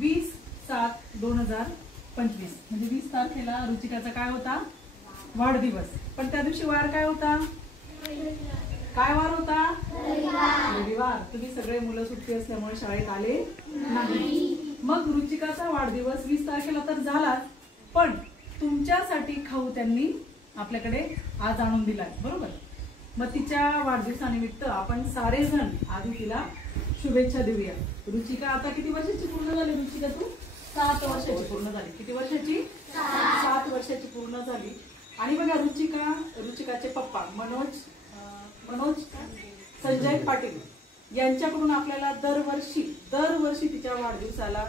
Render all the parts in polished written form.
20/7/2025 म्हणजे 20 तारखेला रुचिकाचा काय होता वाढदिवस. पण त्या दिवशी वार काय होता, काय वार होता, रविवार. तुम्ही सगळे मुलं सुट्टी असल्यामुळे शाळेत आले नाही. मग रुचिकाचा वाढदिवस 20 तारखेला तर झालाच, पण तुमच्यासाठी खाऊ त्यांनी आपल्याकडे आज आणून दिलाय, बरोबर. मग तिच्या वाढदिवसानिमित्त आपण सारेजण आधी तिला शुभेच्छा देऊया. रुचिका आता किती वर्षाची पूर्ण झाली रुचिका, तू 7 वर्षाची पूर्ण झाली. किती वर्षाची, 7 वर्षाची पूर्ण झाली. आणि बघा रुचिकाचे पप्पा मनोज संजय पाटील यांच्याकडून आपल्याला दरवर्षी तिच्या वाढदिवसाला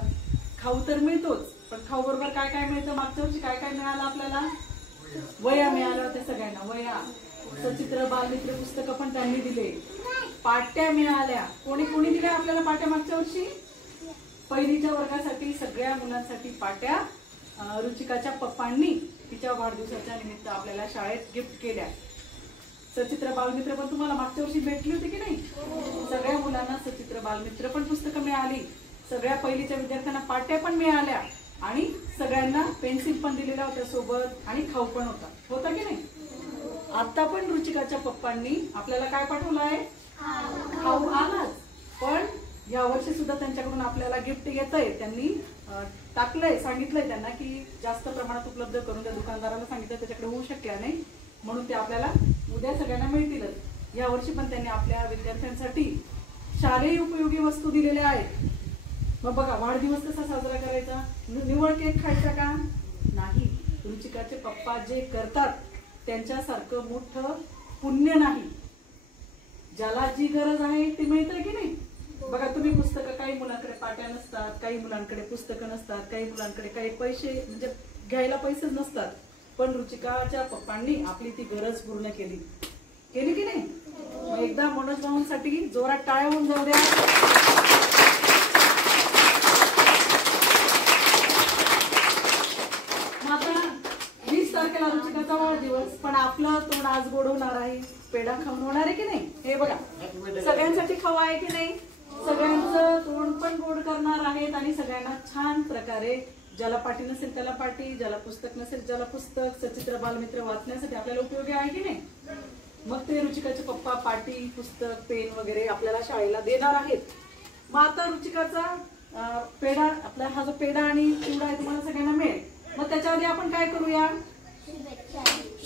खाऊ तर मिळतोच, पण खाऊ बरोबर काय काय मिळतं. मागच्या वर्षी काय काय मिळालं आपल्याला, वह्या मिळाल्या होत्या सगळ्यांना, वह्या, सचित्र बालमित्र पुस्तकं पण त्यांनी दिले, पाट्या मिळाल्या. कोणी कोणी दिल्या आपल्याला पाट्या मागच्या वर्षी, पहिलीच्या वर्गासाठी सगळ्या मुलांसाठी पाट्या रुचिकाच्या पप्पांनी तिच्या वाढदिवसाच्या निमित्त आपल्याला शाळेत गिफ्ट केल्या. सचित्र बालमित्र पण तुम्हाला मागच्या वर्षी भेटली होती की नाही, सगळ्या मुलांना सचित्र बालमित्र पण पुस्तकं मिळाली, सगळ्या पहिलीच्या विद्यार्थ्यांना पाट्या पण मिळाल्या आणि सगळ्यांना पेन्सिल पण दिलेल्या होत्या सोबत आणि खाऊ पण होता की नाही. आता पण रुचिकाच्या पप्पांनी आपल्याला काय पाठवलं आहे, खाऊ आलाच, पण या वर्षी सुद्धा त्यांच्याकडून आपल्याला गिफ्ट घेतंय. त्यांनी टाकलंय, सांगितलंय त्यांना की जास्त प्रमाणात उपलब्ध करून द्या. दुकानदाराला सांगितलं, त्याच्याकडे होऊ शकल्या नाही, म्हणून ते आपल्याला उद्या सगळ्यांना मिळतीलच. या वर्षी पण त्यांनी आपल्या विद्यार्थ्यांसाठी शालेय उपयोगी वस्तू दिलेल्या आहेत. मग बघा वाढदिवस कसा साजरा करायचा, निव्वळ केक खायचा का नाही. रुचिकाचे पप्पा जे करतात त्यांच्यासारखं मोठं पुण्य नाही. ज्याला जी गरज आहे ती मिळतं की नाही. बघा तुम्ही पुस्तकं, काही मुलांकडे पाट्या नसतात, काही मुलांकडे पुस्तकं नसतात, काही मुलांकडे काही पैसे म्हणजे घ्यायला पैसेच नसतात, पण रुचिकाच्या पप्पांनी आपली ती गरज पूर्ण केली की नाही. मग एकदा मनोज भाऊंसाठी जोरात टाळ्या होऊन जाऊ द्या. मग आता 20 तारखेला रुचिकाचा वाढदिवस, पण आपलं तोंड आज गोड होणार आहे, पेढा खाऊन होणार आहे की नाही. हे बघा सगळ्यांसाठी खाऊ आहे की नाही, सगळ्यांचं तोंड पण गोड करणार आहेत आणि सगळ्यांना छान प्रकारे, ज्याला पाटी नसेल त्याला पाटी, ज्याला पुस्तक नसेल त्याला पुस्तक, सचित्र बालमित्र वाचण्यासाठी आपल्याला उपयोगी आहे की नाही. मग ते रुचिकाचे पप्पा पाटी, पुस्तक, पेन वगैरे आपल्याला शाळेला देणार आहेत. मग आता रुचिकाचा पेढा, आपला हा जो पेढा आणि चिवडा आहे तुम्हाला सगळ्यांना मिळेल. मग त्याच्या आधी आपण काय करूया,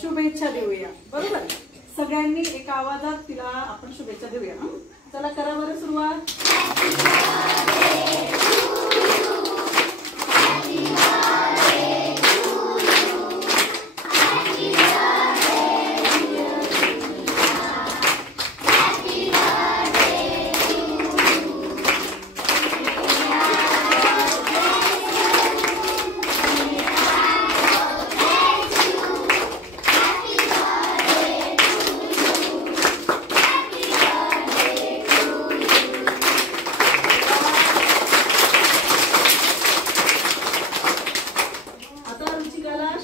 शुभेच्छा देऊया, बरोबर. सगळ्यांनी एका आवाजात तिला आपण शुभेच्छा देऊया. चला करा बरं सुरुवात.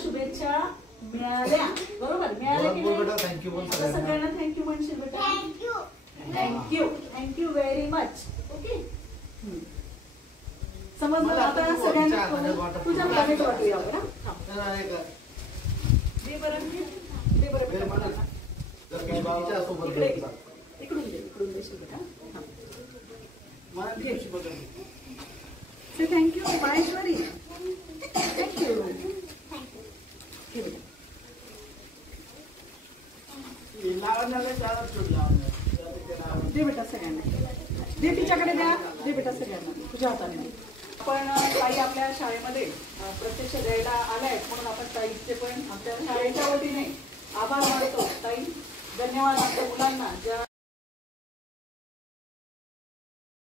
शुभेच्छा मिळाल्या, बरोबर. मिळाल्या की नाही. सगळ्यांना थँक्यू म्हणशील बेटा. Thank you very much. ओके, समजलं. आता सगळ्यांना तुझ्या मुलानेच वाटूया बरं. दे बरं, दे बरं बेटा. इकडून देशील बेटा. Say thank you Maheshwari. थँक्यू. दे बेटा सगळ्यांना, दे तिच्याकडे द्या, दे बेटा सगळ्यांना तुझ्या हाताने. पण ताई आपल्या शाळेमध्ये प्रत्यक्ष द्यायला आलाय, म्हणून आपण ताईचे पण आपल्या शाळेच्या वतीने आभार मानतो. ताई धन्यवाद आपल्या मुलांना ज्या